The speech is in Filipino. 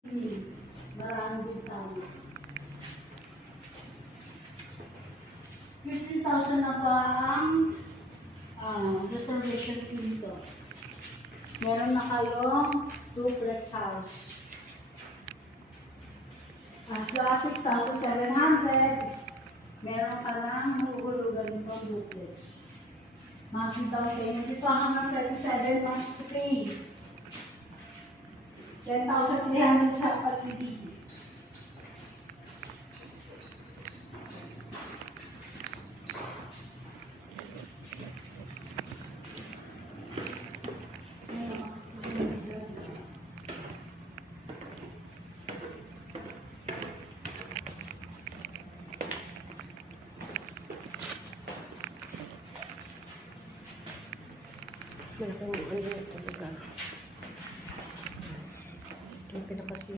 Marami din tayo. 15,000 na ba ang reservation fee dito? Meron na kayong duplex house. As low as 6,700, meron ka ng huhulugan nitong duplex. Makikita mo kayo dito hanggang 37 months to pay. 10,300 sa pag-ibig. Malaking ano ito, lugar. Yung pinakas